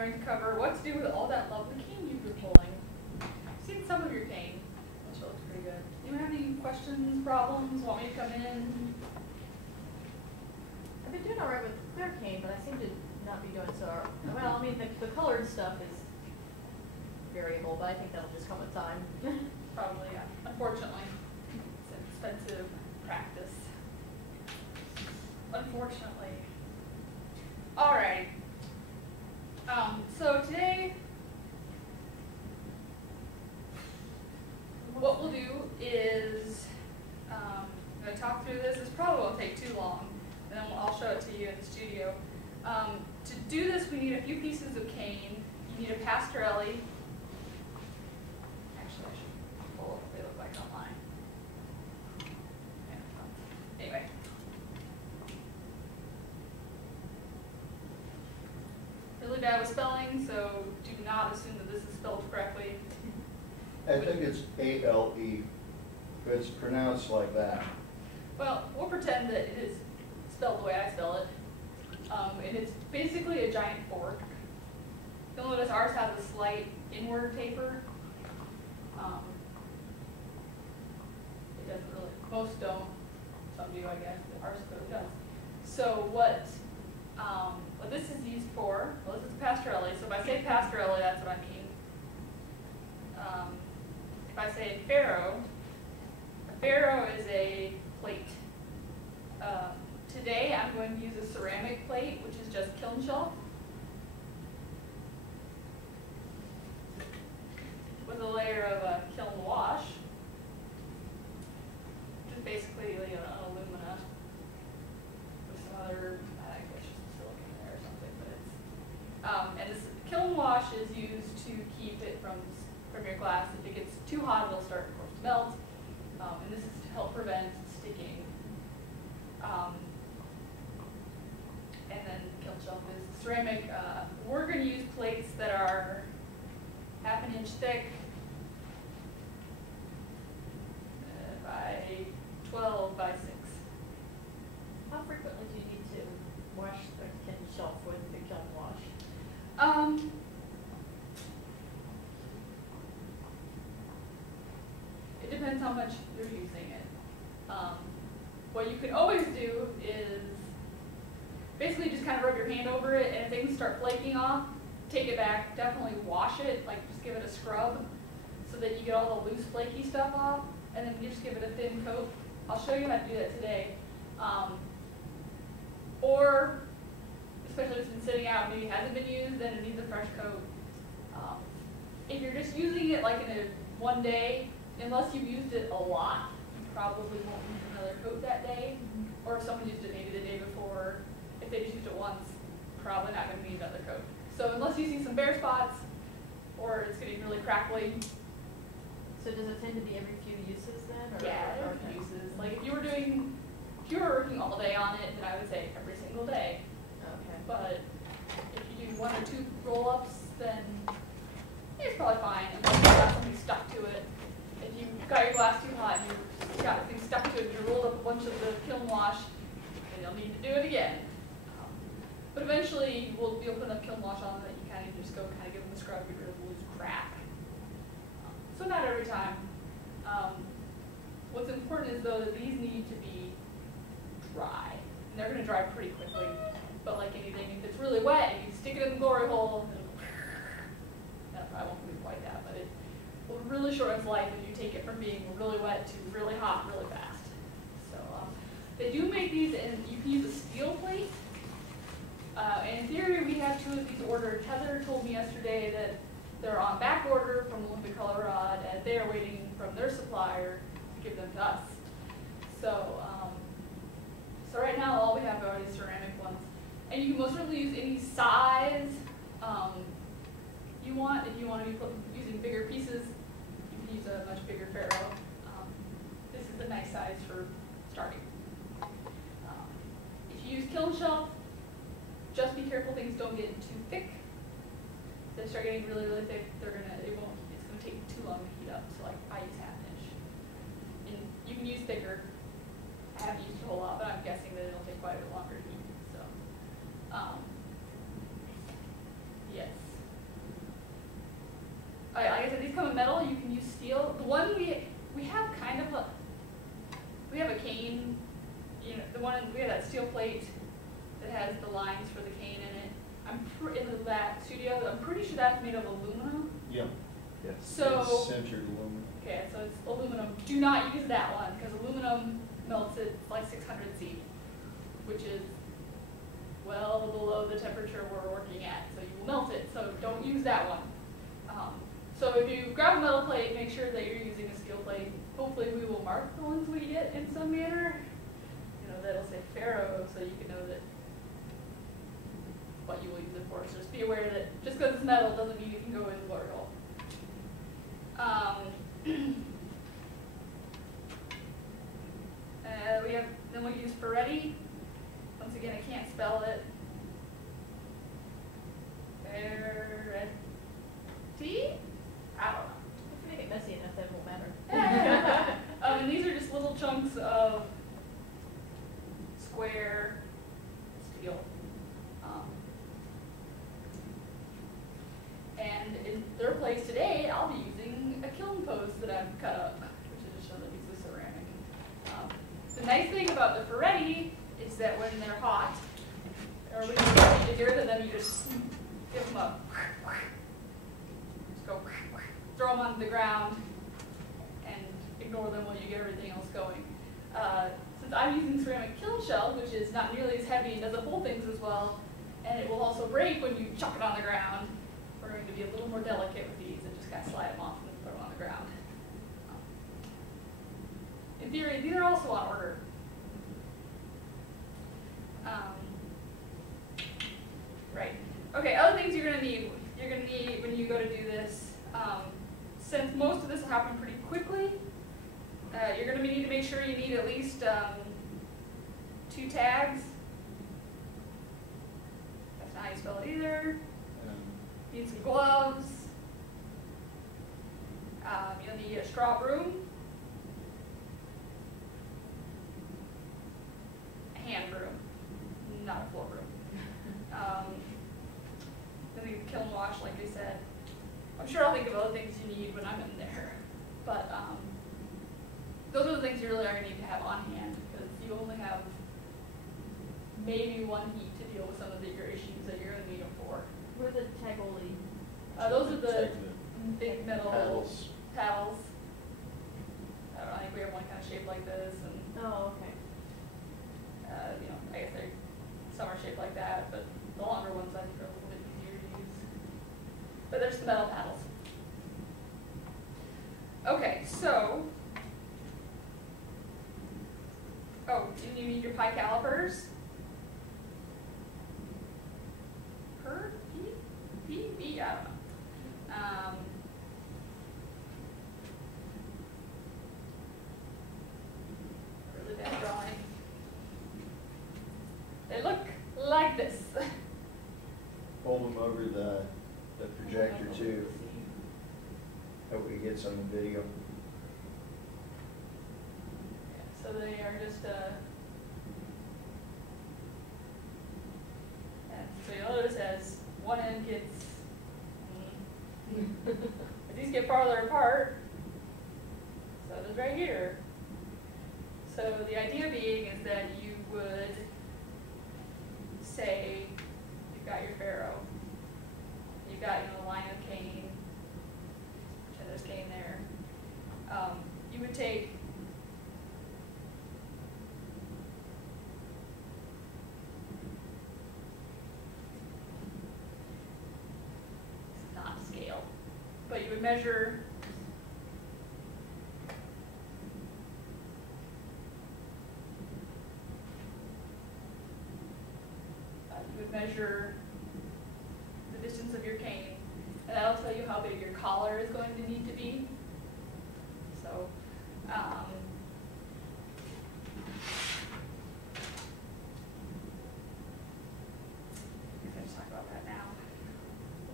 going to cover what to do with all that lovely cane you've been pulling. I've seen some of your cane, which looks pretty good. Anyone have any questions, problems, want me to come in? I've been doing all right with the clear cane, but I seem to not be doing so well. I mean, the colored stuff is variable, but I think that'll just come with time. Probably, yeah. Unfortunately, it's an expensive practice. Unfortunately. All right. So today, what we'll do is I'm going to talk through this. This probably won't take too long, and then I'll show it to you in the studio. To do this, we need a few pieces of cane. You need a Pastorelli. Actually, I should pull up what they look like online. Anyway. Really bad with spelling, so do not assume that this is spelled correctly. I think it's A-L-E. It's pronounced like that. Well, we'll pretend that it is spelled the way I spell it. And it's basically a giant fork. You'll notice ours has a slight inward taper. It doesn't really, most don't, some do I guess, but ours clearly does. So what this is used for, well, this is Pastorelli. So if I say Pastorelli, that's what I mean. If I say Faro, a Faro is a plate. Today I'm going to use a ceramic plate, which is just kiln shelf, with a layer of a kiln wash, which is basically an alumina with some other, I guess just silicone there or something, but it's, and this kiln wash is used to keep it from your glass. If it gets too hot, it'll start, of course, to melt, and this is to help prevent sticking. And then kiln shelf is ceramic. We're going to use plates that are 1/2 inch thick by 12 by 6. How frequently do you need to wash the kiln shelf with the kiln wash? It depends how much you're using it. What you could always do is basically just kind of rub your hand over it, and if things start flaking off, take it back, definitely wash it, like just give it a scrub so that you get all the loose flaky stuff off, and then you just give it a thin coat. I'll show you how to do that today. Or, especially if it's been sitting out, maybe hasn't been used, then it needs a fresh coat. If you're just using it like in a one day, unless you've used it a lot, you probably won't use another coat that day. Or if someone used it maybe the day before, if they just used it once, probably not going to need another coat. So unless you see some bare spots, or it's getting really crackly. So does it tend to be every few uses then? Or Yeah, every few uses. Like if you were working all day on it, then I would say every single day. Okay. But if you do 1 or 2 roll-ups, then it's probably fine, unless you've got something stuck to it. If you got your glass too hot and you've got things stuck to it and you rolled up a bunch of the kiln wash, then you'll need to do it again. But eventually you'll put enough kiln wash on that you kind of just go kind of give them a scrub, get rid of the loose crap. So not every time. What's important is though that these need to be dry. And they're going to dry pretty quickly. But like anything, if it's really wet and you stick it in the glory hole, I won't do quite that, but it will really shorten its life if you take it from being really wet to really hot really fast. So they do make these, and you can use a steel plate. And in theory, we have 2 of these ordered. Heather told me yesterday that they're on back order from Olympic Color Rod, and they are waiting from their supplier to give them to us. So, so right now, all we have are these ceramic ones. And you can most certainly use any size you want. If you want to be using bigger pieces, you can use a much bigger Faro. This is a nice size for starting. If you use kiln shelf, just be careful things don't get too thick. If they start getting really, really thick, it's gonna take too long to heat up. So like I use 1/2 inch. And you can use thicker. I haven't used a whole lot, but I'm guessing that it'll take quite a bit longer to heat. So yes. has the lines for the cane in it. In that studio, I'm pretty sure that's made of aluminum. Yeah. Yes. So, It's centered aluminum. okay, so it's aluminum. Do not use that one, because aluminum melts at like 600 C, which is well below the temperature we're working at, so you will melt it, so don't use that one. So if you grab a metal plate, make sure that you're using a steel plate. Hopefully we will mark the ones we get in some manner. You know, that'll say ferro, so you can know that what you will use it for. So just be aware that just because it's metal doesn't mean you can go in the glory hole. Then we'll use Ferretti. Once again, I can't spell it. Ferretti? I don't know. If you make it messy enough, then it won't matter. And these are just little chunks of square steel. And in their place today, I'll be using a kiln post that I've cut up, which is just another piece of ceramic. The nice thing about the Ferretti is that when they're hot, or when you get to them, you just give them a, just go, throw them onto the ground, and ignore them while you get everything else going. Since I'm using ceramic kiln shell, which is not nearly as heavy and doesn't hold things as well, and it will also break when you chuck it on the ground, we're going to be a little more delicate with these and just kind of slide them off and throw them on the ground. In theory, these are also on order. Right. Okay, other things you're going to need. You're going to need, when you go to do this, since most of this will happen pretty quickly, you're going to need to make sure you need at least 2 tags. That's not how you spell it either. Need some gloves. You'll need a straw broom. A hand broom, not a floor broom. You'll need a kiln wash, like I said. I'm sure I'll think of other things you need when I'm in there. But those are the things you really are going to need to have on hand, because you only have maybe 1 heat to deal with some of the bigger issues that you're going to need them for. What are the tagoli? Those are the big metal Paddles. paddles. I don't know, I think we have one kind of shaped like this, and Oh, okay. you know, I guess some are shaped like that, but the longer ones I think are a little bit easier to use. But there's the metal paddles. Okay, so, you need your pie calipers. I don't know. Really bad drawing. They look like this. Hold them over the projector too. Hope we get some video. Yeah, so they are just so you'll notice as one end gets as these get farther apart, so does right here. So the idea being is that you would say you've got your ferro, you've got a line of cane, so there's cane there. You would take scale, but you would measure the distance of your cane, and that'll tell you how big your collar is going to need to be. So let's talk about that now.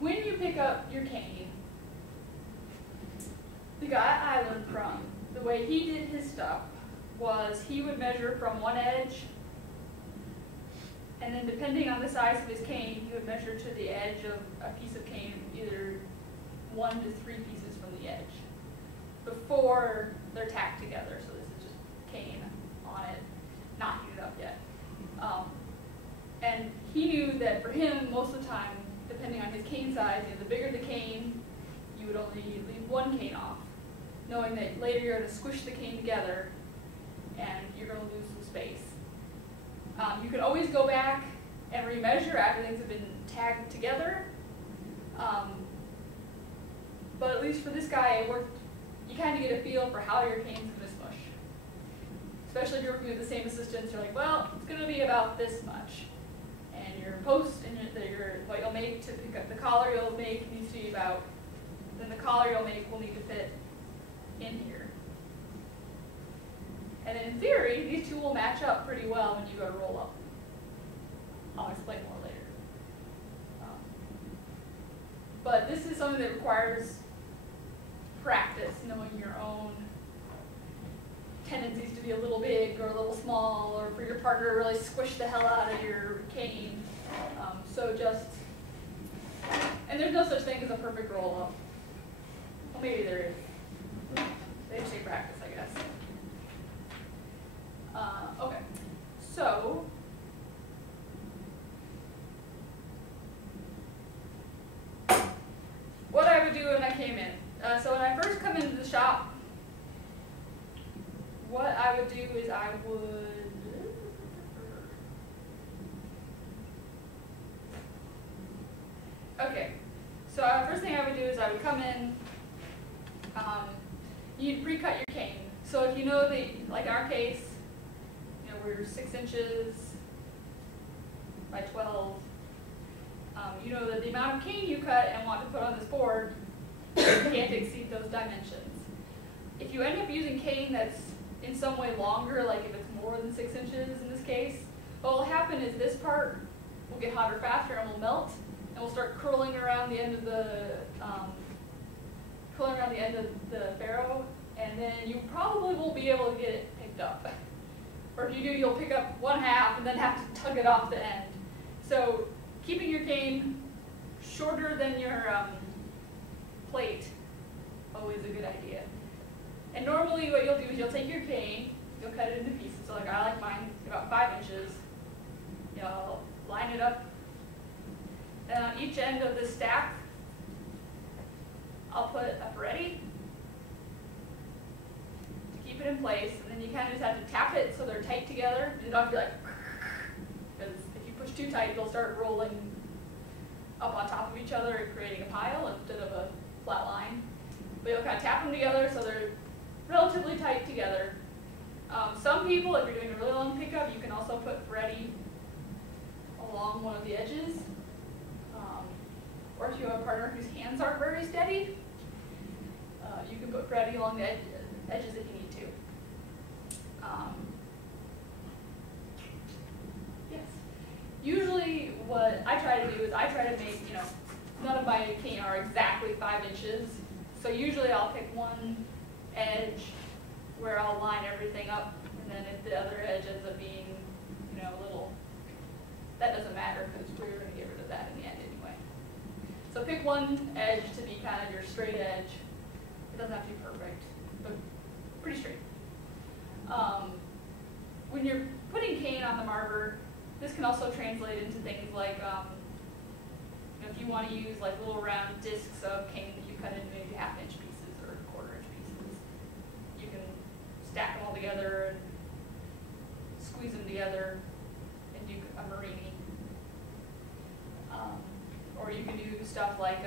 When you pick up your cane, the guy I learned from, the way he did his stuff was he would measure from one edge, and then depending on the size of his cane, he would measure to the edge of a piece of cane, either 1 to 3 pieces from the edge, before they're tacked together. So this is just cane on it, not heated up yet. And he knew that for him, most of the time, depending on his cane size, the bigger the cane, you would only leave one cane off, knowing that later you're going to squish the cane together and you're going to lose some space. You can always go back and remeasure after things have been tagged together. But at least for this guy, it worked. You kind of get a feel for how your cane's going to smush. Especially if you're working with the same assistants, you're like, well, it's going to be about this much. And your post and what you'll make to pick up the collar you'll make needs to be about, then the collar you'll make will need to fit in here. And then in theory, these two will match up pretty well when you go to roll up. I'll explain more later. But this is something that requires practice, knowing your own tendencies to be a little big or a little small, or for your partner to really squish the hell out of your cane. And there's no such thing as a perfect roll up. Well, maybe there is. They just take practice, I guess. Okay, so what I would do when I came in. So when I first come into the shop, what I would do is I would, okay, so first thing I would do is I would come in, you'd pre-cut your cane. So if you know that, like in our case, we're 6 inches by 12, you know that the amount of cane you cut and want to put on this board can't exceed those dimensions. If you end up using cane that's in some way longer, like if it's more than 6 inches in this case, what will happen is this part will get hotter faster and will melt, and will start curling around the end of the ferrule, and then you probably won't be able to get it picked up. Or if you do, you'll pick up one half and then have to tug it off the end. So keeping your cane shorter than your plate, always a good idea. And normally what you'll do is you'll take your cane, you'll cut it into pieces. So like I like mine about 5 inches. You'll line it up. And on each end of the stack, I'll put a Ferretti to keep it in place. And then you kind of just have to tap it so they're tight together. You don't have to be like, because if you push too tight, they'll start rolling up on top of each other and creating a pile instead of a flat line. But you'll kind of tap them together so they're relatively tight together. Some people, if you're doing a really long pickup, you can also put Ferretti along one of the edges. Or if you have a partner whose hands aren't very steady, you can put Ferretti along the edges if you need to. Yes. Usually what I try to do is I try to make, none of my cane are exactly 5 inches. So usually I'll pick one edge where I'll line everything up, and then if the other edge ends up being, a little, that doesn't matter because we're going to get rid of that in the end anyway. So pick one edge to be kind of your straight edge. It doesn't have to be perfect, but pretty straight. When you're putting cane on the marber, this can also translate into things like if you want to use like little round discs of cane that you cut into maybe 1/2 inch pieces or 1/4 inch pieces. You can stack them all together and squeeze them together and do a Marini. Or you can do stuff like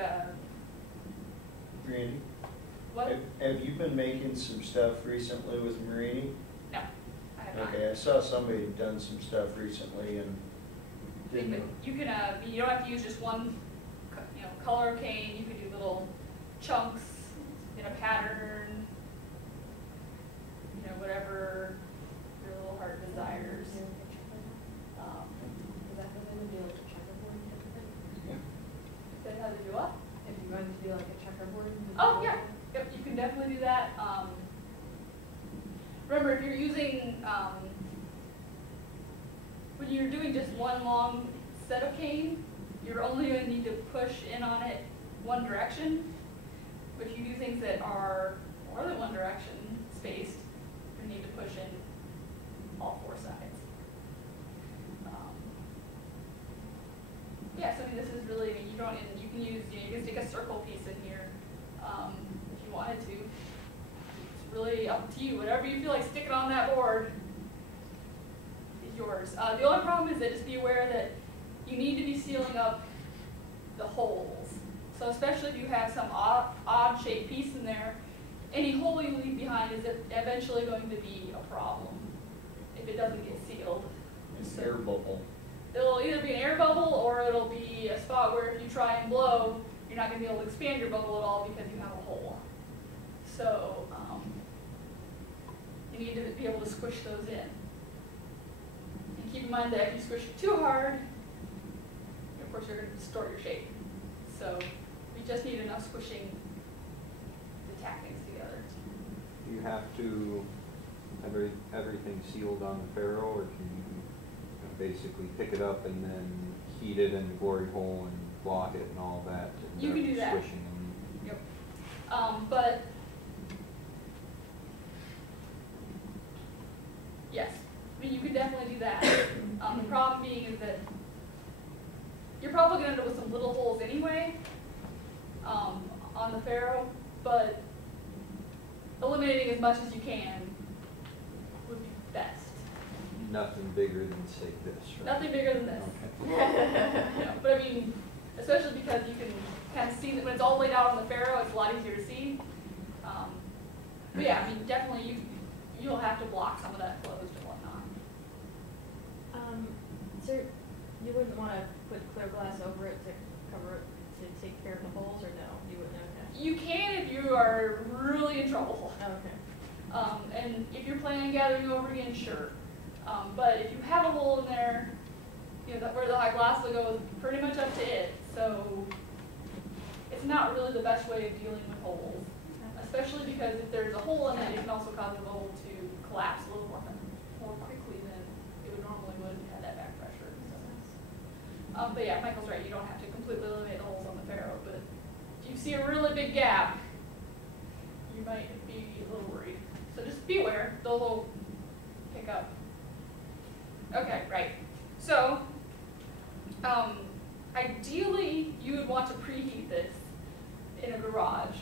Randy, what? have you been making some stuff recently with Marini? No, I have not. Okay, I saw somebody had done some stuff recently and didn't. You can you don't have to use just one color cane. You can do little chunks in a pattern, whatever your little heart desires. Is that something to do like a checkerboard type of thing? Said how to do what? If you wanted to do like a checkerboard? Oh yeah, yep. You can definitely do that. Remember, if you're using when you're doing just one long set of cane, you're only going to need to push in on it one direction. But if you do things that are more than one direction spaced, you need to push in all 4 sides. this is really, you don't, and you can use, you can stick a circle piece in here, if you wanted to. It's really up to you. Whatever you feel like sticking on that board is yours. The only problem is that just be aware that you need to be sealing up the holes. So especially if you have some odd shaped piece in there, any hole you leave behind is eventually going to be a problem if it doesn't get sealed. It's air bubble. It'll either be an air bubble or it'll be a spot where if you try and blow, you're not going to be able to expand your bubble at all because you have a hole. So you need to be able to squish those in. And keep in mind that if you squish it too hard, of course you're going to distort your shape. So we just need enough squishing to tack things together. Do you have to have everything sealed on the ferrule, or can you basically pick it up and then heat it in the glory hole and block it and all that? And You can do that. Swishing and Yep. But yes, I mean you could definitely do that. The problem being is that you're probably going to end up with some little holes anyway on the ferrule, but eliminating as much as you can would be best. nothing bigger than, say, this, right? Nothing bigger than this. Okay. Yeah, but I mean, especially because you can kind of see that when it's all laid out on the ferrule, it's a lot easier to see. But yeah, I mean, definitely you'll have to block some of that closed and whatnot. So you wouldn't want to put clear glass over it to cover it, to take care of the holes, or no? You wouldn't? Okay. You can if you are really in trouble. Okay. And if you're planning on gathering over again, sure. But if you have a hole in there, you know, where the high glass will go is pretty much up to it. So it's not really the best way of dealing with holes, especially because if there's a hole in it, it can also cause the bowl to collapse a little more quickly than it would normally would if it had that back pressure. So, but yeah, Michael's right. You don't have to completely eliminate the holes on the ferrule, but if you see a really big gap, you might be a little worried. So just be aware. Those will pick up. Okay, right. So ideally, you would want to preheat this in a garage.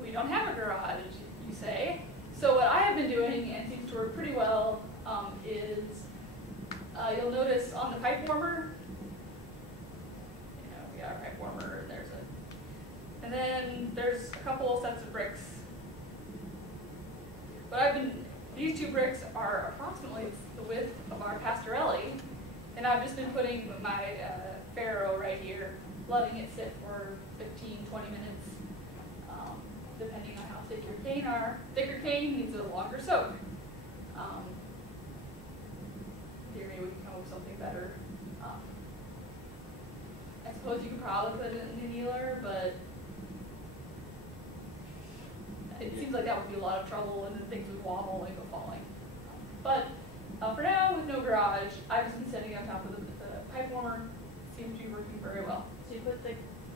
We don't have a garage, you say. So what I have been doing, and seems to work pretty well, is you'll notice on the pipe warmer, we got our pipe warmer, and and then there's a couple of sets of bricks. But these two bricks are approximately the width of our pastorelli, and I've just been putting my ferrule right here, letting it sit for 15, 20 minutes, depending on how thick your cane are. Thicker cane needs a longer soak. Here maybe we can come up with something better. I suppose you could probably put it in the annealer, but it seems like that would be a lot of trouble and then things would wobble and go falling. But for now, with no garage, I've just been sitting on top of the pipe warmer. It seems to be working very well. So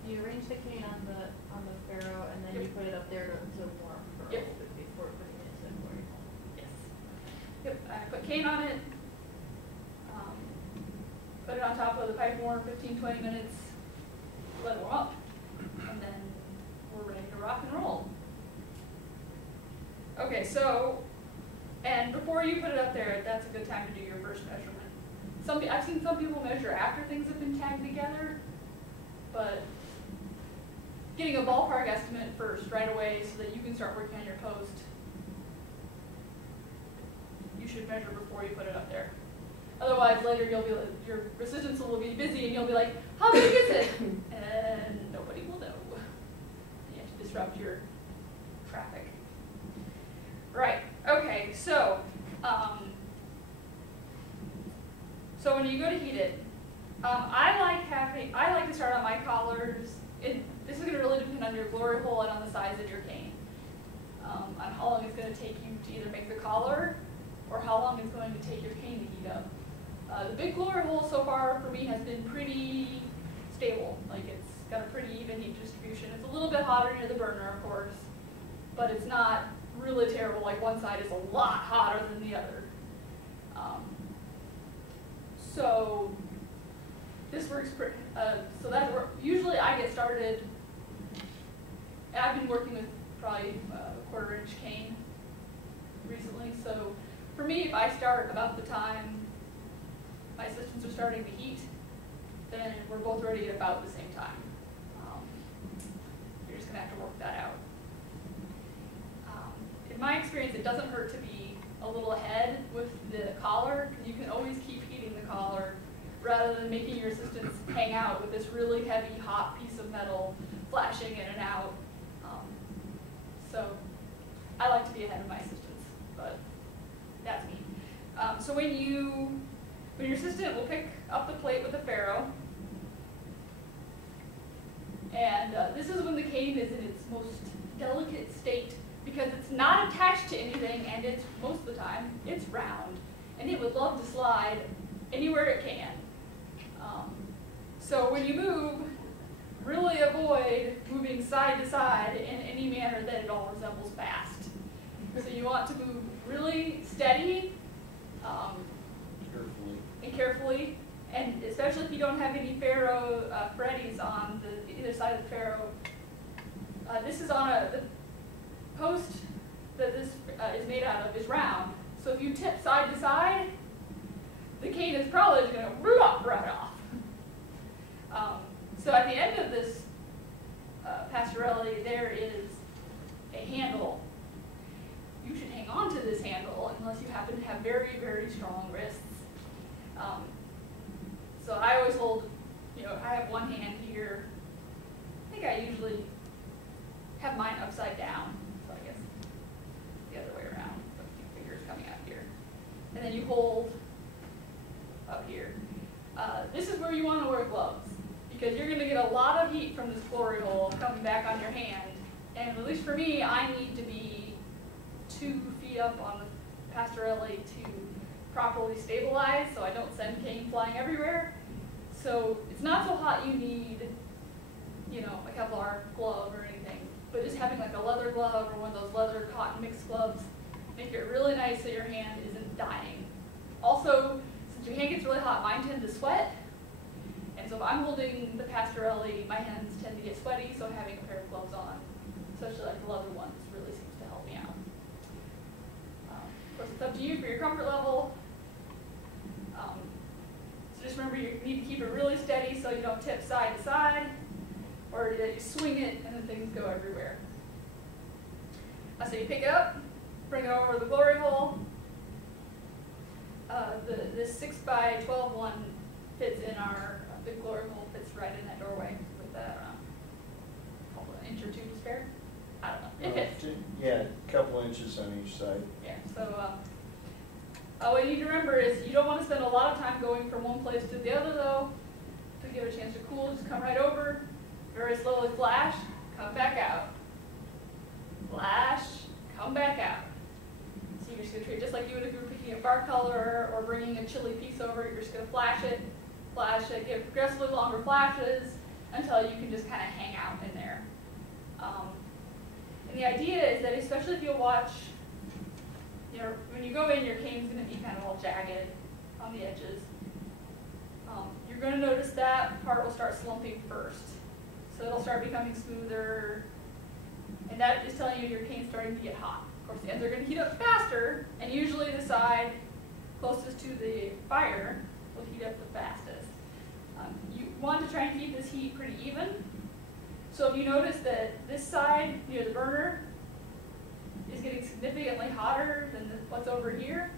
you arrange the cane on the ferrule, and then you put it up there to warm for a little bit before putting it into the glory hole. Yes. Yep, I put cane on it, put it on top of the pipe warmer 15, 20 minutes, let it warm up, and then we're ready to rock and roll. Okay, so, and before you put it up there, that's a good time to do your first measurement. I've seen some people measure after things have been tagged together, but getting a ballpark estimate first right away so that you can start working on your post, you should measure before you put it up there. Otherwise, later your assistants will be busy and you'll be like, how big is it? And nobody will know. You have to disrupt your traffic. Right, okay, so when you go to heat it, I like to start on my collars. This is going to really depend on your glory hole and on the size of your cane. On how long it's going to take you to either make the collar or how long it's going to take your cane to heat up. The big glory hole so far for me has been pretty stable. Like it's got a pretty even heat distribution. It's a little bit hotter near the burner, of course, but it's not really terrible. Like one side is a lot hotter than the other. So this works so usually I get started, I've been working with probably a 1/4 inch cane recently, so for me, if I start about the time my assistants are starting to heat, then we're both ready at about the same time. You're just gonna have to work that out. In my experience, it doesn't hurt to be a little ahead with the collar, because you can always keep heating the collar rather than making your assistants hang out with this really heavy, hot piece of metal flashing in and out. So I like to be ahead of my assistants, but that's me. So when your assistant will pick up the plate with the ferrule, and this is when the cane is in its most delicate state, because it's not attached to anything, and it's, most of the time, it's round, and it would love to slide anywhere it can. So when you move, really avoid moving side to side in any manner that it all resembles fast. So you want to move really steady and carefully, and especially if you don't have any ferro fretties on either side of the ferro. This is on the post that this is made out of is round, so if you tip side to side, the cane is probably just going to right off. So at the end of this Pastorelli, there is a handle. You should hang on to this handle unless you happen to have very, very strong wrists. So I always hold, I have one hand here. I think I usually have mine upside down. So I guess the other way around, with two fingers coming out here. And then you hold up here. This is where you want to wear gloves, because you're going to get a lot of heat from this glory hole coming back on your hand. And at least for me, I need to be 2 feet up on the Pastorelli to properly stabilize so I don't send cane flying everywhere. So it's not so hot you need, a Kevlar glove or anything, but just having like a leather glove or one of those leather cotton mixed gloves, make it really nice so your hand isn't dying. Also, since your hand gets really hot, mine tend to sweat. And so if I'm holding the Pastorelli, my hands tend to get sweaty, so having a pair of gloves on, especially like the leather ones, really seems to help me out. Of course, it's up to you for your comfort level. So just remember, you need to keep it really steady so you don't tip side to side, or you swing it and then things go everywhere. So you pick it up, bring it over the glory hole. This 6x12 one fits in our big glory hole, fits right in that doorway with that an inch or 2 to spare. I don't know. It fits. Yeah, a couple inches on each side. Yeah. So what you need to remember is you don't want to spend a lot of time going from one place to the other, though. To give it a chance to cool, just come right over, very slowly flash, come back out. Flash, come back out. So you're just going to treat it just like you would if you were picking a bark color or bringing a chili piece over. You're just going to flash it, give progressively longer flashes until you can just kind of hang out in there. And the idea is that, especially if you watch, when you go in, your cane's going to be kind of all jagged on the edges. You're going to notice that part will start slumping first. So it'll start becoming smoother, and that is telling you your cane's starting to get hot. Of course, the ends are going to heat up faster, and usually the side closest to the fire will heat up the fastest. You want to try and keep this heat pretty even. So if you notice that this side near the burner is getting significantly hotter than what's over here,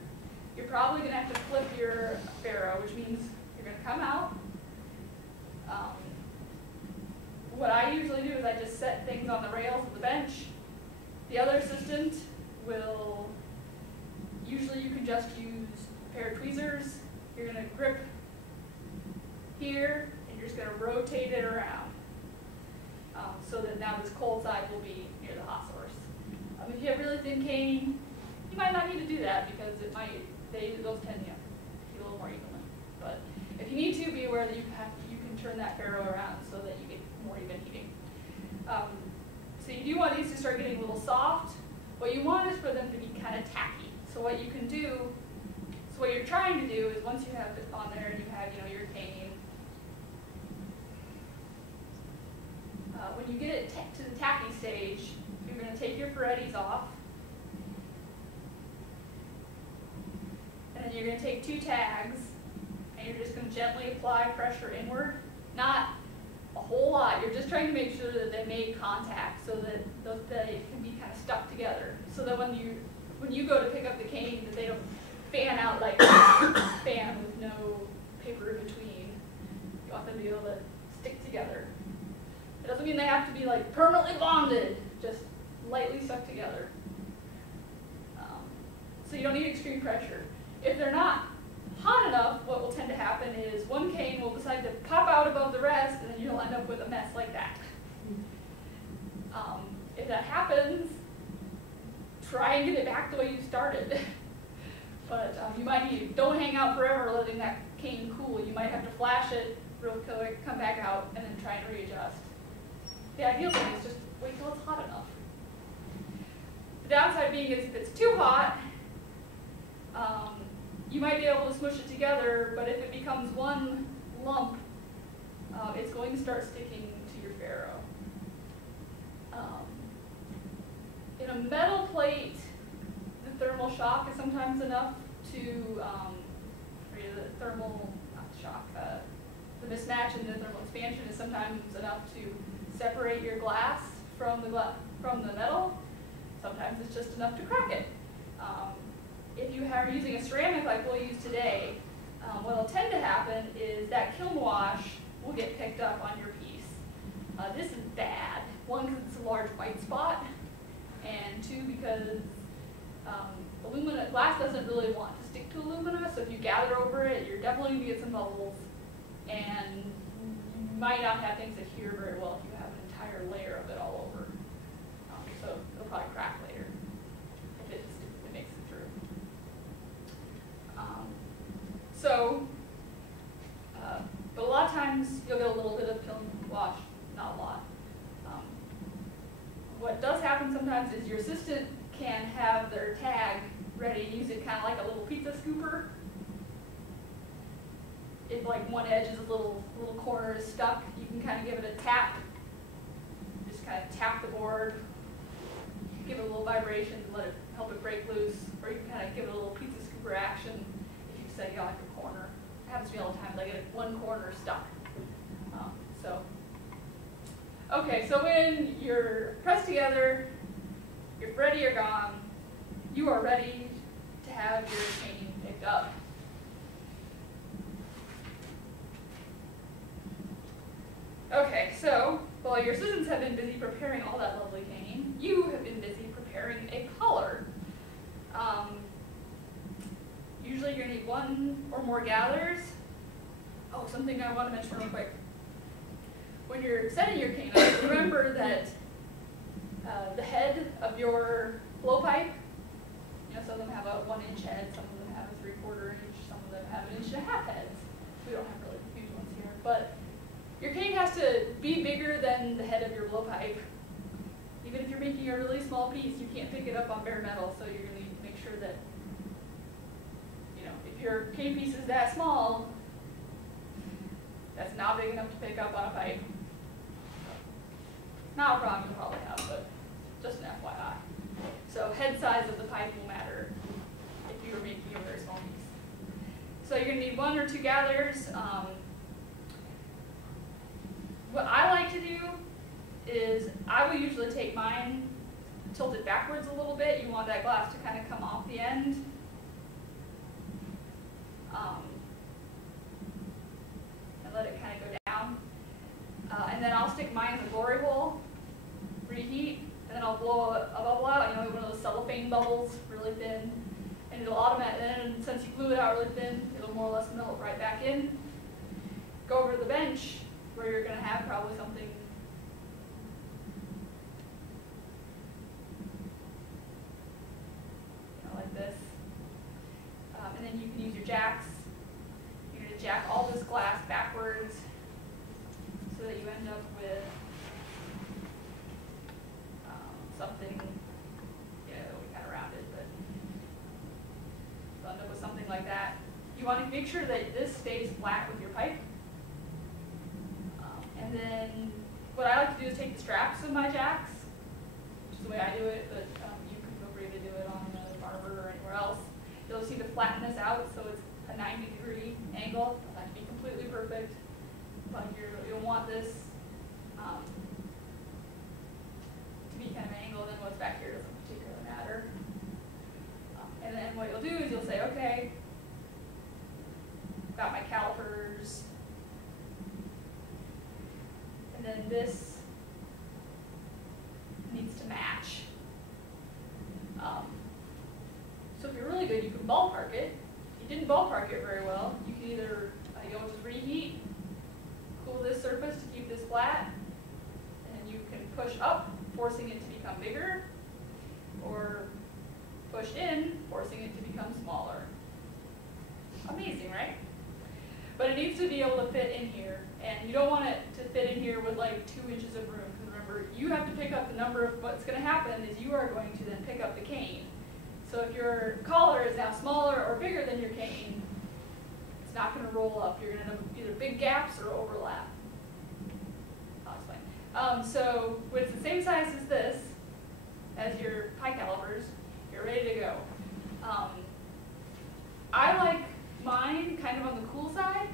you're probably going to have to flip your ferro, which means you're going to come out. What I usually do is I just set things on the rails of the bench. The other assistant will, usually you can just use a pair of tweezers. You're going to grip here, and you're just going to rotate it around. So that now this cold side will be near the hot source. If you have really thin cane, you might not need to do that because those tend to heat a little more evenly. But if you need to, be aware that you can turn that ferro around so that you get more even heating. So you do want these to start getting a little soft. What you want is for them to be kind of tacky. So what you can do, so what you're trying to do is once you have it on there and you have your cane, when you get it to the tacky stage, you're going to take your Ferrettis off. And then you're going to take 2 tags, and you're just going to gently apply pressure inward. Not a whole lot. You're just trying to make sure that they make contact so that they can be kind of stuck together. So that when you go to pick up the cane, that they don't fan out like a fan with no paper in between. You want them to be able to stick together. It doesn't mean they have to be like permanently bonded, just lightly stuck together. So you don't need extreme pressure. If they're not hot enough, what will tend to happen is one cane will decide to pop out above the rest, and then you'll end up with a mess like that. If that happens, try and get it back the way you started. But you might need, don't hang out forever letting that cane cool. You might have to flash it real quick, come back out, and then try and readjust. The ideal thing is just wait till it's hot enough. The downside being is if it's too hot, you might be able to smush it together, but if it becomes one lump, it's going to start sticking to your ferro. In a metal plate, the thermal shock is sometimes enough to, the mismatch in the thermal expansion is sometimes enough to separate your glass from the metal. Sometimes it's just enough to crack it. If you are using a ceramic like we'll use today, what will tend to happen is that kiln wash will get picked up on your piece. This is bad. 1, because it's a large white spot, and 2, because glass doesn't really want to stick to alumina, so if you gather over it, you're definitely going to get some bubbles, and you might not have things adhere very well if you have an entire layer of it all over. So it'll probably crack later if it makes it through. But a lot of times you'll get a little bit of kiln wash, not a lot. What does happen sometimes is your assistant can have their tag ready and use it kind of like a little pizza scooper. If like one edge is a little corner is stuck, you can kind of give it a tap. Just kind of tap the board, give it a little vibration and let it help it break loose, or you can kind of give it a little pizza scooper action if you say you like a corner. It happens to me all the time, like get one corner stuck. Okay, so when you're pressed together, your Ferretti are gone, you are ready to have your cane picked up. Okay, so while your assistants have been busy preparing all that lovely cane, you have been busy preparing a collar. Usually you're going to need 1 or more gathers. Oh, something I want to mention real quick. When you're setting your cane up, remember that the head of your blowpipe, some of them have a 1-inch head, some of them have a 3/4 inch, some of them have an 1.5 inch heads. We don't have really huge ones here, but your cane has to be bigger than the head of your blowpipe. Even if you're making a really small piece, you can't pick it up on bare metal, so you're going to make sure that, if your cane piece is that small, that's not big enough to pick up on a pipe. Not a problem you'll probably have, but just an FYI. So head size of the pipe will matter if you're making a very small piece. So you're going to need 1 or 2 gathers. What I like to do is I will usually take mine, tilt it backwards a little bit. You want that glass to kind of come off the end. And let it kind of go down. And then I'll stick mine in the glory hole, reheat, and then I'll blow a bubble out, one of those cellophane bubbles, really thin. And it'll and since you glue it out really thin, it'll more or less melt right back in. Go over to the bench, where you're going to have probably something like this. And then you can use your jacks. You're going to jack all this glass backwards so that you end up with something, we kind of rounded, but you'll end up with something like that. You want to make sure that this stays flat with your pipe. And then what I like to do is take the straps of my jacks, which is the way I do it, but you can feel free to do it on the barber or anywhere else. You'll just need to flatten this out so it's a 90-degree angle. It doesn't have to be completely perfect, but you'll want this to be kind of an angle, and then what's back here doesn't particularly matter. And then what you'll do is you'll say, okay, got my calipers, and then this needs to match. So if you're really good, you can ballpark it. If you didn't ballpark it very well, you can either you'll just reheat, cool this surface to keep this flat, and you can push up, forcing it to become bigger, or push in, forcing it to become smaller. Amazing, right? But it needs to be able to fit in here, and you don't want it to fit in here with like 2 inches of room, because remember, you have to pick up the number of, what's going to happen is you are going to then pick up the cane. So if your collar is now smaller or bigger than your cane, it's not going to roll up. You're going to have either big gaps or overlap. I'll explain. So when it's the same size as this, as your pie calipers, you're ready to go. I like mine kind of on the cool side,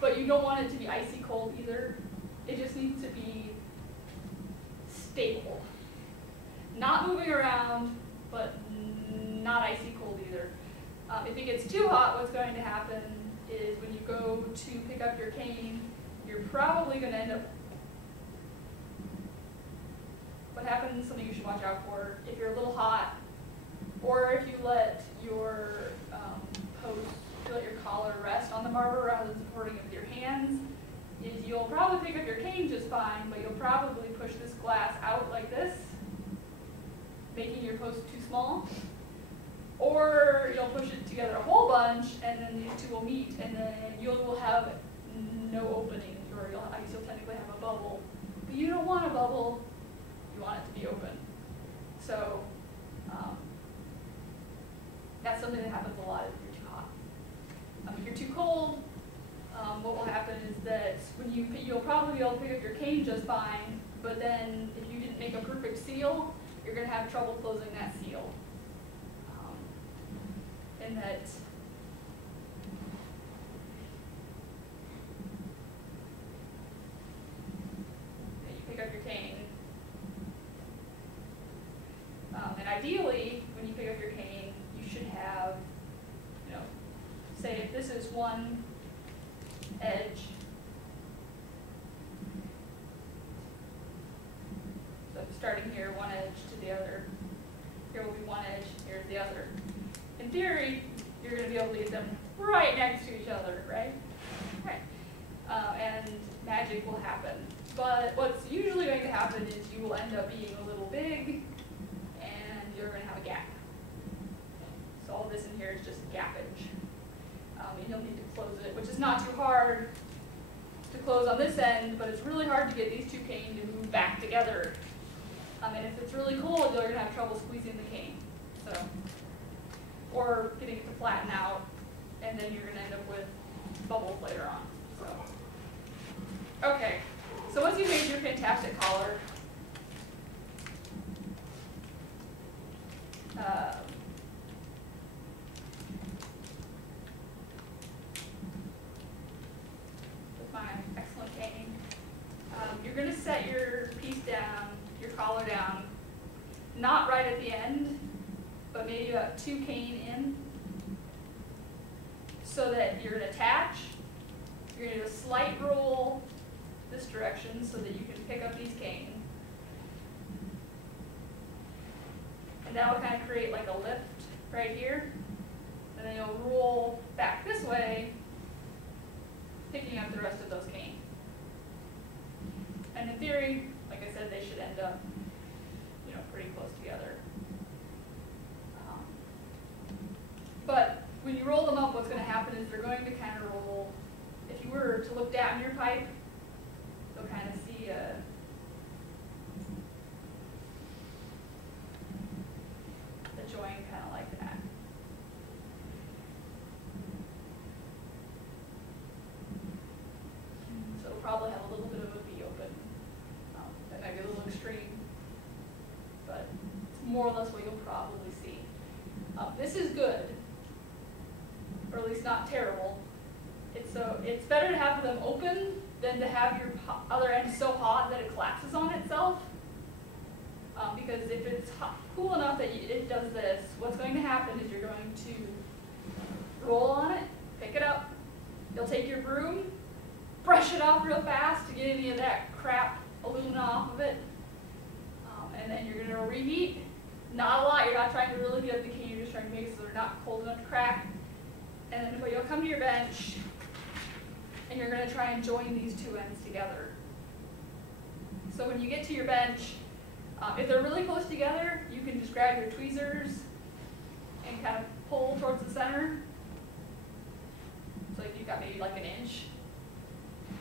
but you don't want it to be icy cold either. It just needs to be stable. Not moving around, but not icy cold either. If it gets too hot, what's going to happen is when you go to pick up your cane, you're probably going to end up, what happens, something you should watch out for, if you're a little hot, or if you let your collar rest on the barber rather than supporting it with your hands, is you'll probably pick up your cane just fine, but you'll probably push this glass out like this, making your post too small. Or you'll push it together a whole bunch, and then these two will meet, and then you will have no opening, or I guess you'll technically have a bubble. But you don't want a bubble, you want it to be open. So that's something that happens a lot if you're too hot. If you're too cold, what will happen is that when you'll probably be able to pick up your cane just fine, but then if you didn't make a perfect seal, you're going to have trouble closing that seal. In that you pick up your cane, and ideally, when you pick up your cane, you should have, say if this is one edge, so starting here, one edge to the other, here will be one edge, here's the other. In theory, you're going to be able to get them right next to each other, right? Right. And magic will happen. But what's usually going to happen is you will end up being a little big, and you're going to have a gap. So all this in here is just gappage. And you'll need to close it, which is not too hard to close on this end, but it's really hard to get these two canes to move back together. And if it's really cold, you're going to have trouble squeezing the cane. So, or getting it to flatten out, and then you're going to end up with bubbles later on. So, okay, so once you've made your fantastic collar, with my excellent cane, you're going to set your piece down, your collar down, not right at the end, but maybe about 2 cane in, so that you're going to attach. You're going to do a slight roll this direction so that you can pick up these cane. And that will kind of create like a lift right here. And then you'll roll back this way, picking up the rest of those cane. And in theory, like I said, they should end up, pretty close together. But when you roll them up, what's going to happen is they're going to kind of roll. If you were to look down your pipe, you'll kind of see the join kind of like that. So it'll probably have a little bit of a V open. more or less what you'll probably see. This is good, or at least not terrible. It's better to have them open than to have your other end so hot that it collapses on itself. Because if it's cool enough that it does this, what's going to happen is you're going to roll on it, pick it up, you'll take your broom, brush it off real fast to get any of that crap aluminum off of it, and then you're going to reheat. Not a lot, you're not trying to really get up the cane, you're just trying to make it so they're not cold enough to crack. And then you'll come to your bench, and you're going to try and join these two ends together. So when you get to your bench, if they're really close together, you can just grab your tweezers and kind of pull towards the center. So if you've got maybe like an inch,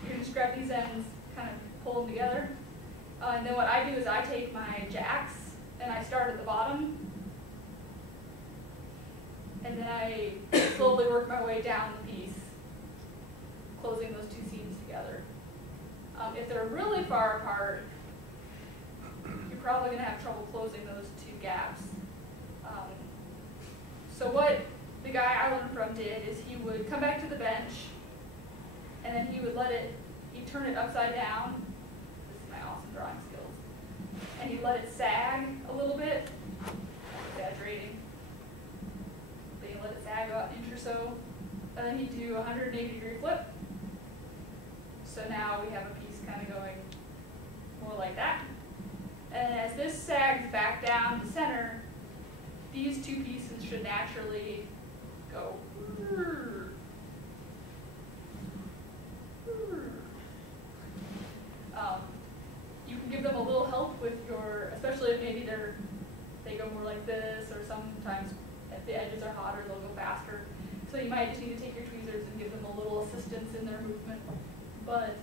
you can just grab these ends, kind of pull them together. And then what I do is I take my jacks and I start at the bottom, and then I slowly work my way down the piece, closing those two seams together. If they're really far apart, you're probably going to have trouble closing those two gaps. So what the guy I learned from did is he would come back to the bench, and then he would he'd turn it upside down. This is my awesome drawing skills. And he'd let it sag a little bit. I'm exaggerating. Then he'd let it sag about an inch or so. And then he'd do a 180-degree flip. So now we have a piece kind of going more like that. And as this sags back down to center, these two pieces should naturally go. You can give them a little help with especially if maybe they go more like this, or sometimes if the edges are hotter, they'll go faster. So you might just need to take your tweezers and give them a little assistance in their movement. But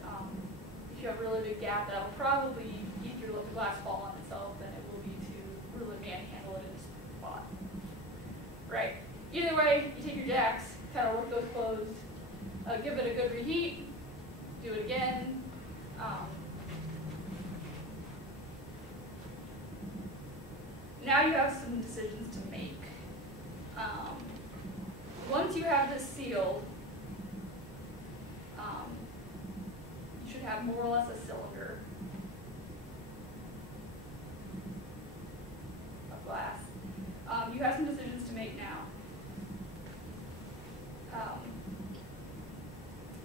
if you have a really big gap, that'll probably either let the glass fall on itself than it will be to really manhandle it in this spot. Right. Either way, you take your jacks, kind of work those closed, give it a good reheat, do it again. Now you have some decisions to make. Once you have this sealed, you should have more or less a cylinder of glass. You have some decisions to make now.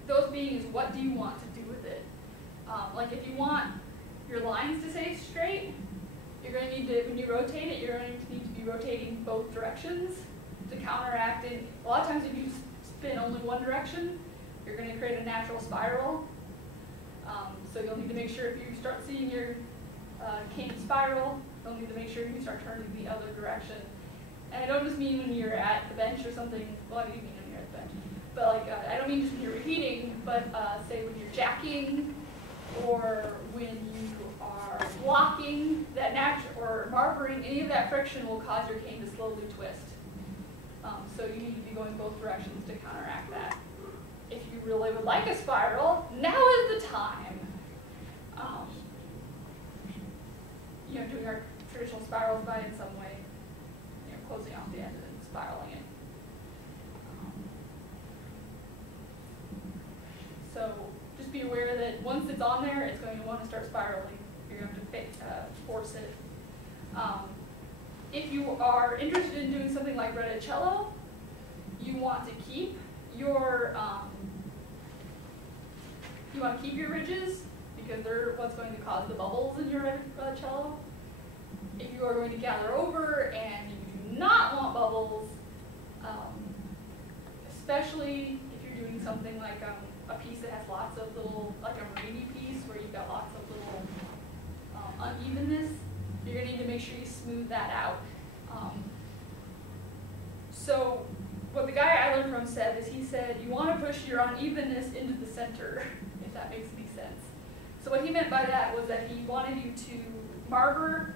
Those being is, what do you want to do with it? Like if you want your lines to stay straight, you're going to need to, when you rotate it, you're going to need to be rotating both directions to counteract it. A lot of times if you spin only one direction, you're going to create a natural spiral. So you'll need to make sure if you start seeing your cane spiral, you'll need to make sure you start turning the other direction. And I don't just mean when you're at the bench or something, well I do mean when you're at the bench, but like I don't mean just when you're reheating, but say when you're jacking, or when you are blocking that or marbering, any of that friction will cause your cane to slowly twist. So you need to be going both directions to counteract that. If you really would like a spiral, now is the time. Doing our traditional spirals by in some way, closing off the end and then spiraling it. So just be aware that once it's on there, it's going to want to start spiraling. You're going to have to force it. If you are interested in doing something like reticello, you want to keep your ridges, because they're what's going to cause the bubbles in your reticello. If you are going to gather over and you do not want bubbles, especially if you're doing something like a piece that has lots of little, like a rainy piece where you've got lots of little unevenness, you're going to need to make sure you smooth that out. So what the guy I learned from said is, he said, you want to push your unevenness into the center, if that makes any sense. So what he meant by that was that he wanted you to marber,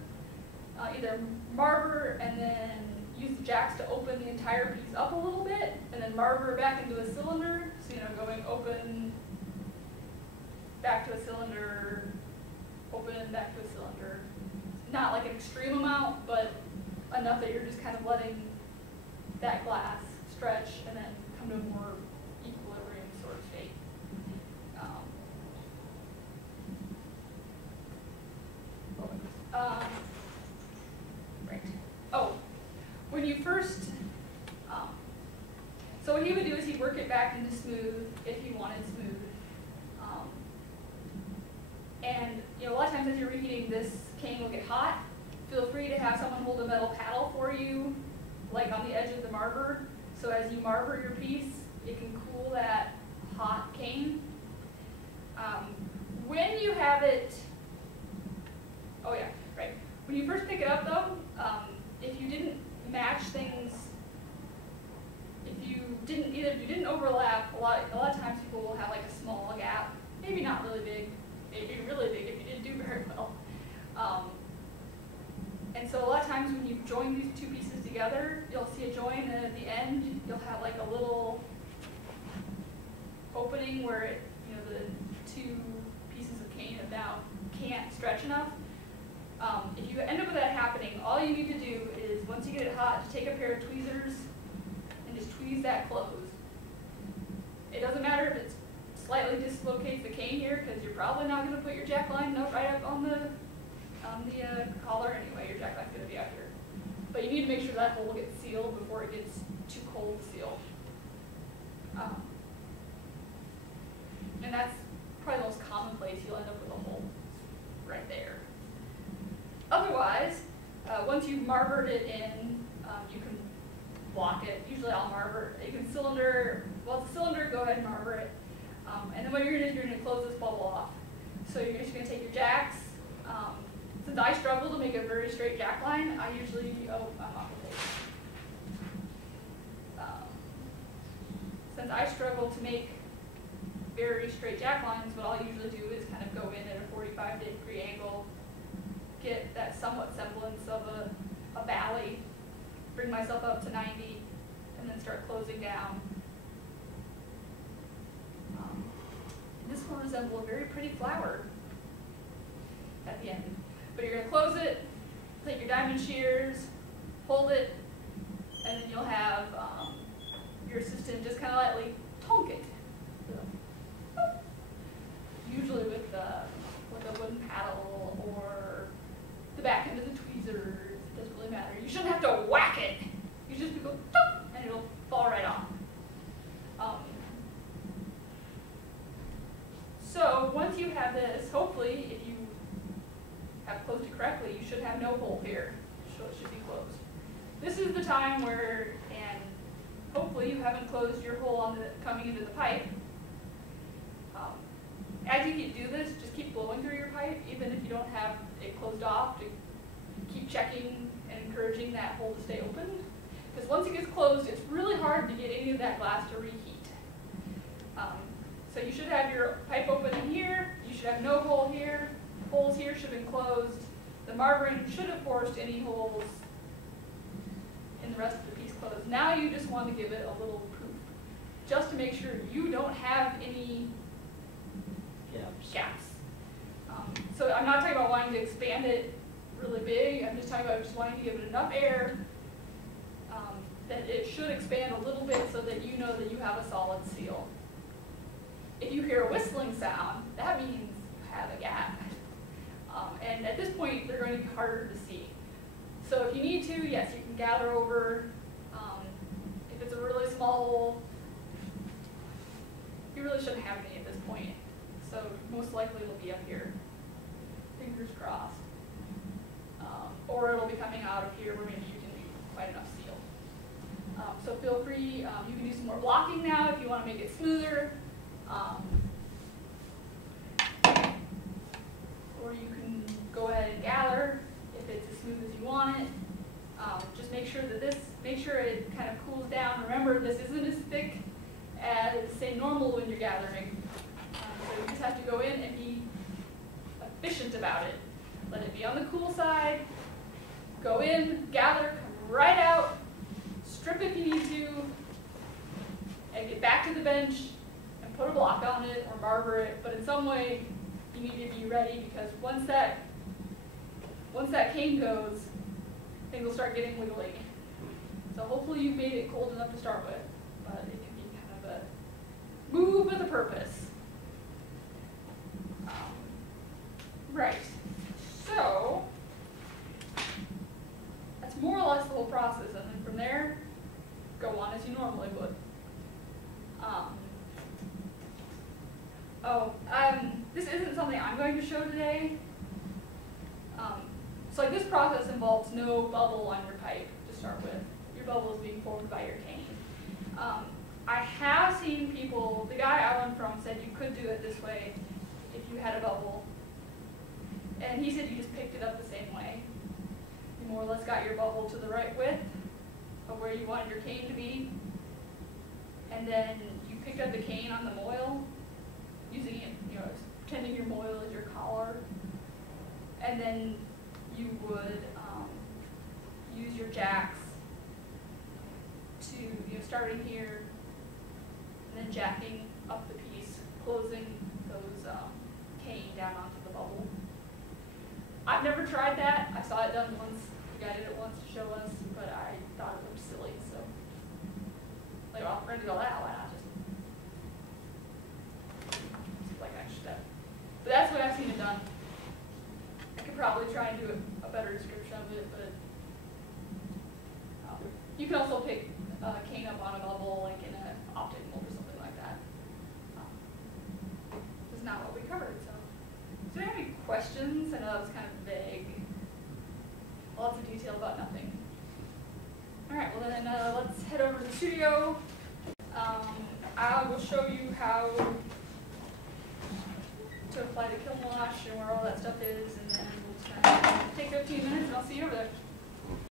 either marber and then use the jacks to open the entire piece up a little bit, and then marber back into a cylinder. So, going open, back to a cylinder, open, back to a cylinder. Not like an extreme amount, but enough that you're just kind of letting that glass stretch and then come to a more equilibrium sort of state. Right. Oh, when you first, so what he would do is he'd work it back into smooth if he wanted smooth. And you know, a lot of times as you're reheating, this cane will get hot. Feel free to have someone hold a metal paddle for you, like on the edge of the marber. So as you marber your piece, it can cool that hot cane. When you have it, oh yeah, right. When you first pick it up though, if you didn't match things, if you didn't overlap, a lot of times people will have like a small gap, maybe not really big, maybe really big if you didn't do very well. And so a lot of times when you join these two pieces together, you'll see a join, and at the end you'll have like a little opening where it, you know, the two pieces of cane now can't stretch enough. If you end up with that happening, all you need to do is, once you get it hot, just take a pair of tweezers and just tweeze that closed. It doesn't matter if it slightly dislocates the cane here, because you're probably not going to put your jack line right up on the collar anyway. Your jack line's going to be out here. But you need to make sure that hole gets sealed before it gets too cold to seal. And that's probably the most common place you'll end up with a hole, right there. Otherwise, once you've marbered it in, you can block it. Usually I'll marber. You can cylinder, well, it's a cylinder, go ahead and marber it. And then what you're going to do is you're going to close this bubble off. So you're just going to take your jacks. Since I struggle to make a very straight jack line, I usually, I'm off the tape. Since I struggle to make very straight jack lines, what I'll usually do is kind of go in at a 45-degree angle, get that somewhat semblance of a valley, bring myself up to 90, and then start closing down. This will resemble a very pretty flower at the end. But you're going to close it, take your diamond shears, hold it, and then you'll have your assistant just kind of lightly tonk it. So, usually with a wooden paddle or the back end of the tweezers. It doesn't really matter. You shouldn't have to whack it. You just go, and it'll fall right off. So once you have this, hopefully, if you have closed it correctly, you should have no hole here. So it should be closed. This is the time where, and hopefully you haven't closed your hole on coming into the pipe. As you do this, just keep blowing through your pipe, even if you don't have it closed off, to keep checking and encouraging that hole to stay open. Because once it gets closed, it's really hard to get any of that glass to reheat. So you should have your pipe open in here, you should have no hole here, holes here should have been closed. The marbering should have forced any holes in the rest of the piece closed. Now you just want to give it a little poof, just to make sure you don't have any gaps. So I'm not talking about wanting to expand it really big, I'm just talking about just wanting to give it enough air that it should expand a little bit so that you know that you have a solid seal. If you hear a whistling sound, that means you have a gap. And at this point, they're going to be harder to see. So if you need to, yes, you can gather over. If it's a really small hole, you really shouldn't have any at this point. So most likely it'll be up here. Fingers crossed. Or it'll be coming out of here where maybe you can do quite enough seal. So feel free, you can do some more blocking now if you want to make it smoother. Or you can go ahead and gather if it's as smooth as you want it. Just make sure that make sure it kind of cools down. Remember, this isn't as thick as, say, normal when you're gathering. So you just have to go in and be efficient about it. Let it be on the cool side. Go in, gather, come right out, strip if you need to, and get back to the bench and put a block on it or barber it. But in some way, you need to be ready, because once that cane goes, things will start getting wiggly. So hopefully you've made it cold enough to start with, but it can be kind of a move with a purpose. Right, so that's more or less the whole process, and then from there, go on as you normally would. This isn't something I'm going to show today. So like this process involves no bubble on your pipe to start with. Your bubble is being formed by your cane. I have seen people, the guy I learned from said you could do it this way if you had a bubble. And he said you just picked it up the same way. You more or less got your bubble to the right width of where you wanted your cane to be. And then you picked up the cane on the moil, using it, pretending your moil is your collar. And then you would use your jacks to, starting here, and then jacking up the piece, closing those cane down onto the bubble. I've never tried that. I saw it done once. The guy did it once to show us, but I thought it looked silly, so like, well, we're gonna do all that, why not just like an extra step. But that's the way I've seen it done. I could probably try and do a better description of it, but you can also pick cane up on a bubble, like in an optic mold or something like that. This is not what we covered, so. Do you have any questions? I know that was kind of vague. Lots of detail about nothing. All right, well then let's head over to the studio. I will show you how to apply the kiln wash and where all that stuff is, and then we'll just kind of take 15 minutes and I'll see you over there.